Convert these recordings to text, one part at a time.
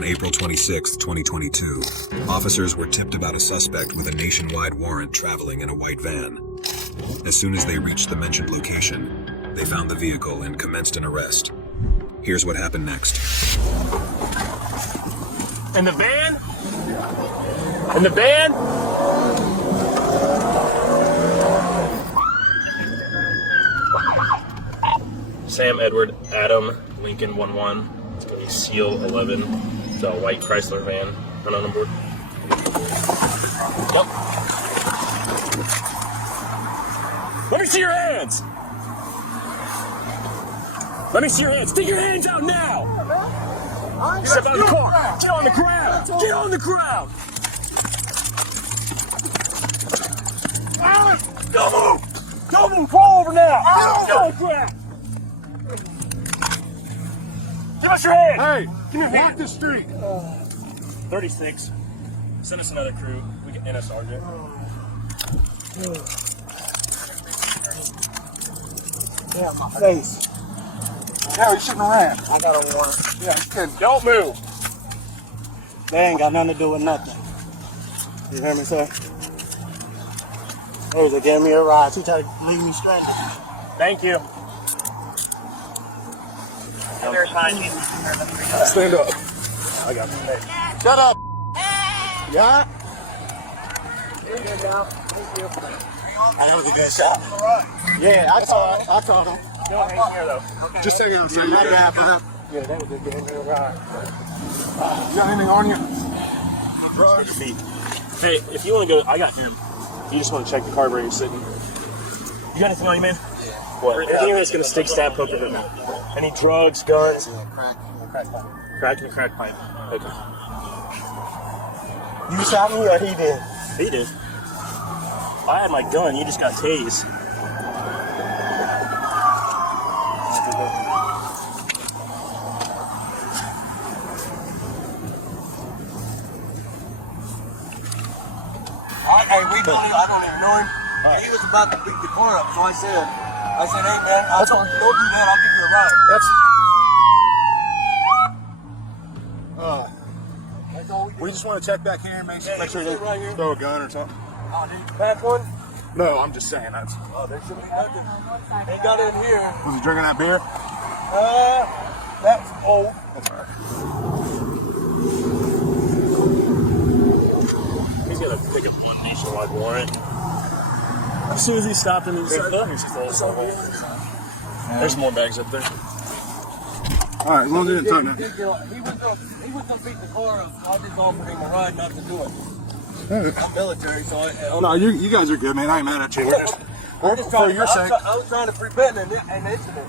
On April 26, 2022, officers were tipped about a suspect with a nationwide warrant traveling in a white van. As soon as they reached the mentioned location, they found the vehicle and commenced an arrest. Here's what happened next. In the van? In the van? Sam, Edward, Adam, Lincoln 11. It's gonna be Seal 11. It's a white Chrysler van. Run on board. Yep. Let me see your hands! Let me see your hands. Stick your hands out now! Step out of the car. Get on the ground. Get on the ground. Don't move. Don't move. Roll over now. Get on the ground. Give us your hand. Hey, give me walk the street. 36. Send us another crew. We can end a sergeant. Damn, my face. Yeah, you shouldn't have ran. I got a warrant. Yeah, you couldn't. Don't move. They ain't got nothing to do with nothing. You hear me, sir? They was giving me a ride. She tried to leave me stranded. Thank you. Stand up. I got you. Shut up. Yeah? Thank you. That was a good shot. Yeah, I caught him. Don't hang here, though. Just take it outside. Yeah, that was a good ride. You got anything on you? Good to meet. Hey, if you want to go, I got him. You just want to check the car where you're sitting. You got anything on you, man? What? Anything that's going to stick, stab, poke, or hurt me? Any drugs, guns? Crack pipe. Crack in the crack pipe. Okay. You shot me or he did? He did. I had my gun. You just got tased. Hey, I don't even know him. He was about to beat the car up, so I said, hey man, don't do that, I'll give you a ride. That's all We just want to check back here and make sure they right here. throw a gun or something. Oh, did you pass one? No, I'm just saying that's. Oh, there should be nothing. They got it in here. Was he drinking that beer? That's old. That's all right. He's going to pick up one nationwide warrant. As soon as he stopped him, he said, there's more bags up there. All right, as long as he didn't turn it. He was gonna beat the car up. I just offered him a ride not to do it. I'm military, so No, you guys are good, man. I ain't mad at you. I'm just For trying, your sake. I was trying to prevent an incident.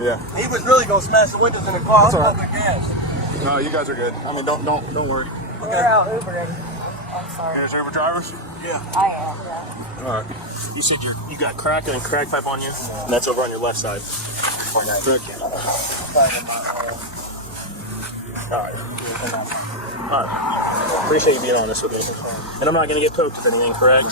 Yeah. He was really gonna smash the windows in the car. That's I was all right. pumping gas. No, you guys are good. I mean, don't worry. Okay. I'm sorry. You guys Uber drivers? Yeah. I am, yeah. All right. You said you got crack and crack pipe on you? And that's over on your left side. Correct. Alright. Alright. Appreciate you being honest with me. And I'm not going to get poked for anything, correct?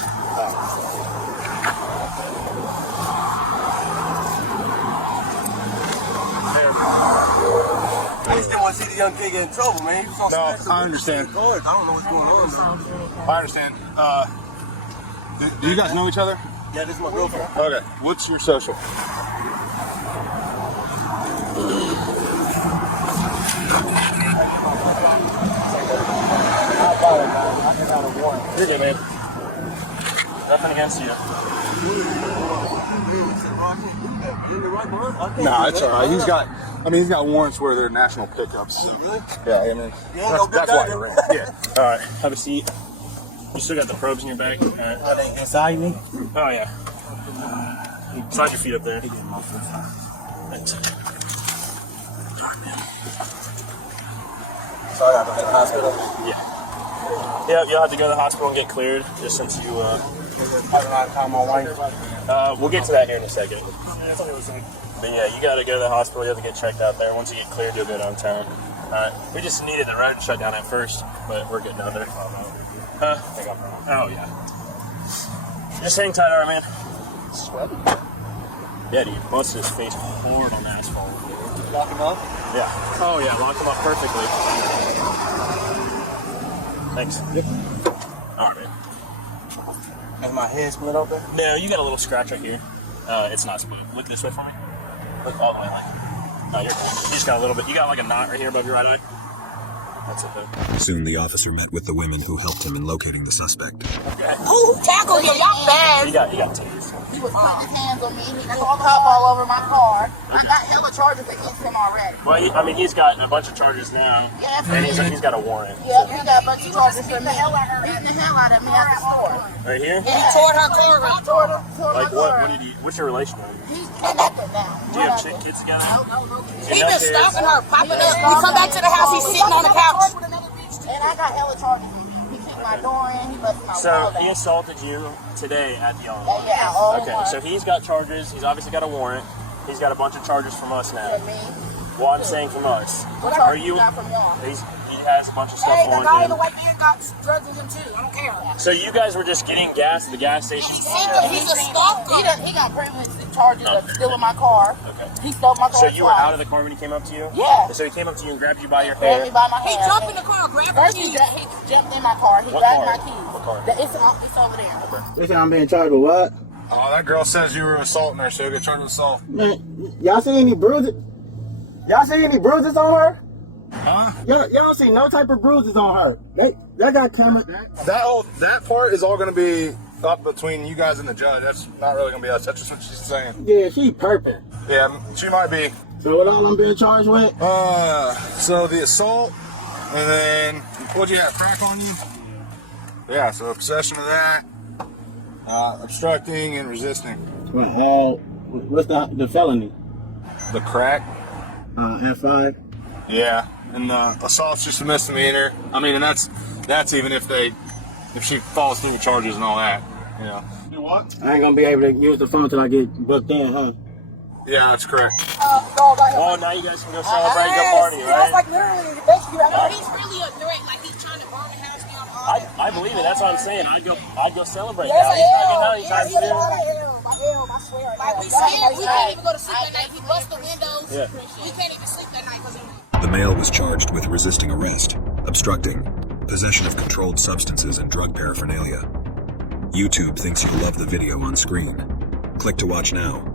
I just didn't want to see the young kid get in trouble, man. He was on No, I understand. I don't know what's going on, man. I understand. Do you guys know each other? Yeah, this is my girlfriend. Okay. What's your social? You're good, man. Nothing against you. Nah, it's all right. He's got warrants where they're national pickups. So. Really? Yeah, I mean, that's why you're in. Yeah. Alright, have a seat. You still got the probes in your bag? Alright. Are they inside me? Oh, yeah. Slide your feet up there. Thanks. So I got to go to the hospital. Yeah. Yeah, you'll have to go to the hospital and get cleared, just since you, I don't know how to call my wife. we'll get to that here in a second. But yeah, you gotta go to the hospital, you have to get checked out there. Once you get cleared, you'll go downtown. Alright, we just needed the road shut down at first, but we're good down there. Huh? Oh, yeah. Just hang tight, alright, man? Sweaty. Yeah, dude, most of his face poured on the asphalt. Lock him up? Yeah. Oh, yeah, locked him up perfectly. Thanks. Yep. All right, man. Is my head split open? No, you got a little scratch right here. It's not split. Look this way for me. Look all the way like. Oh, you're cool. You just got a little bit. You got like a knot right here above your right eye. That's it, though. Soon the officer met with the women who helped him in locating the suspect. Who tackled you? Y'all bad. You got tased. He was putting his hands on me. He threw a cup all over my car. I got hella charges against him already. Well, I mean, he's got a bunch of charges now. Yeah, and he's got a warrant. Yeah, he got a bunch of charges for me. Beating the hell out of me at the store. Right here? And he tore her car up. Tore Like my what? car. What's your relation with him? He's nothing now. Do you have kids together? No. He He been stalking her, popping up. We come back to the house, he's sitting on the couch. And I got hella charges. He kicked my door in, he busted my So wall he down. assaulted you today at the on. Yeah, all Okay, one. so he's got charges. He's obviously got a warrant. He's got a bunch of charges from us now. For me. Well, I'm saying from us. What Are charges you? you got from y'all? He has a bunch of stuff Hey, the on guy in him. the white van got drugs in him too. I don't care. So you guys were just getting gas at the gas station? He's a stalker. He got previous charges of stealing my car. Okay. He stole my car. So you were twice. out of the car when he came up to you? Yeah. So he came up to you and grabbed you by your Grabbed hair? me by my He hair. jumped in the car, grabbed First the he keys. jumped in my car. He What grabbed car? my keys. What car? It's over there. Listen, I'm being charged with what? Oh, that girl says you were assaulting her, so you get charged with assault. Man, y'all see any bruises? Y'all see any bruises on her? Huh? Y'all don't see no type of bruises on her. They got camera. That part is all going to be up between you guys and the judge. That's not really going to be us. That's just what she's saying. Yeah, she purple. Yeah, she might be. So what all I'm being charged with? So the assault, and then what'd you have? Crack on you? Yeah. So possession of that, obstructing and resisting. What's the felony? The crack. F5. Yeah, and the assault's just a misdemeanor. I mean, and that's even if she falls through the charges and all that. You know. You know what? I ain't gonna be able to use the phone till I get booked in, huh? Yeah, that's correct. Oh, now you guys can go celebrate your party, right? Like literally, basically, No, he's really a threat. Like he's trying to burn the house down. All that. I believe it. That's what I'm saying. I'd go celebrate now. He's trying to do. I swear. Like we scared, we can't even go to sleep that night. He bust the windows. Yeah. We can't even sleep that night because The male was charged with resisting arrest, obstructing, possession of controlled substances and drug paraphernalia. YouTube thinks you'll love the video on screen. Click to watch now.